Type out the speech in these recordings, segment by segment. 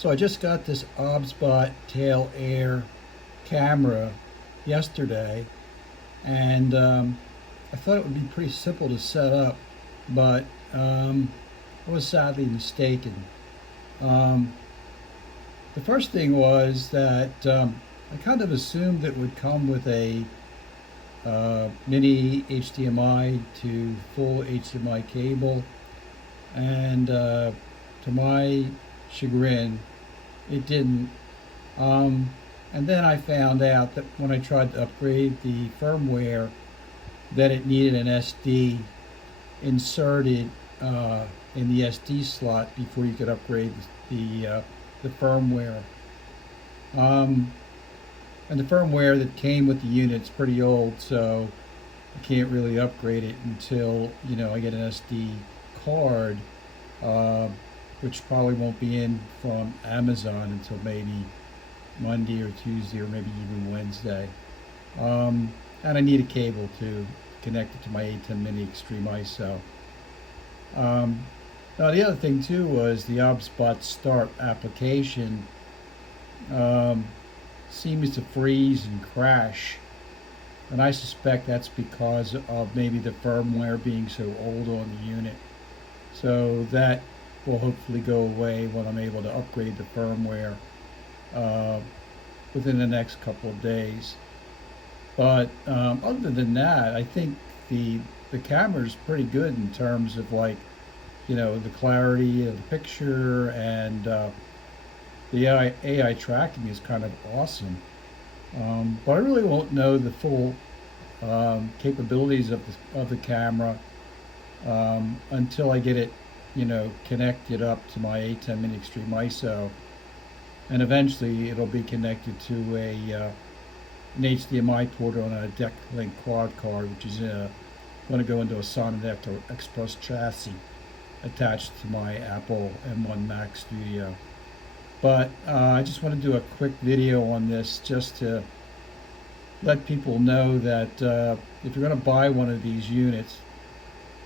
So I just got this Obsbot Tail Air camera yesterday, and I thought it would be pretty simple to set up, but I was sadly mistaken. Um, the first thing was that I kind of assumed it would come with a mini HDMI to full HDMI cable, and to my chagrin, it didn't. And then I found out that when I tried to upgrade the firmware, that it needed an SD inserted in the SD slot before you could upgrade the firmware. And the firmware that came with the unit is pretty old, so I can't really upgrade it until I get an SD card, which probably won't be in from Amazon until maybe Monday or Tuesday or maybe even Wednesday. And I need a cable to connect it to my A10 Mini Extreme ISO. Now the other thing too was the Obsbot Start application seems to freeze and crash, and I suspect that's because of maybe the firmware being so old on the unit. So that will hopefully go away when I'm able to upgrade the firmware within the next couple of days. But other than that, I think the camera is pretty good in terms of the clarity of the picture, and the AI tracking is kind of awesome. But I really won't know the full capabilities of the camera until I get it connected up to my A10 Mini Extreme ISO, and eventually it'll be connected to an HDMI port on a DeckLink quad card, which is going to go into a Sonic Express chassis attached to my Apple M1 Mac Studio. But I just want to do a quick video on this just to let people know that if you're going to buy one of these units,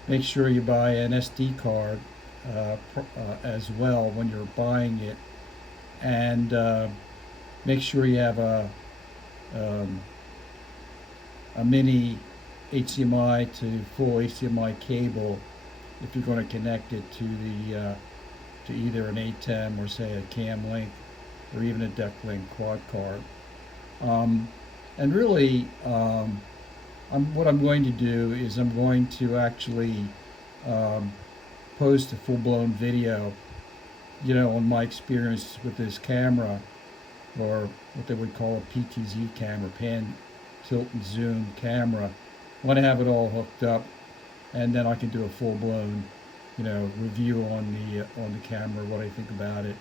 make sure you buy an SD card as well when you're buying it, and make sure you have a mini HDMI to full HDMI cable if you're going to connect it to to either an A10 or say a Cam Link or even a DeckLink quad card. And really, what I'm going to do is I'm going to actually post a full-blown video, on my experience with this camera, or what they would call a PTZ camera, pan, tilt, and zoom camera. I want to have it all hooked up, and then I can do a full-blown, review on the camera, what I think about it,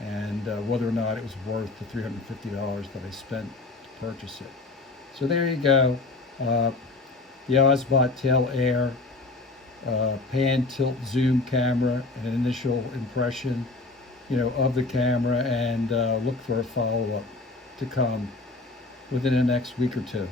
and whether or not it was worth the $350 that I spent to purchase it. So there you go, the Obsbot Tail Air pan, tilt, zoom camera, an initial impression, of the camera, and look for a follow-up to come within the next week or two.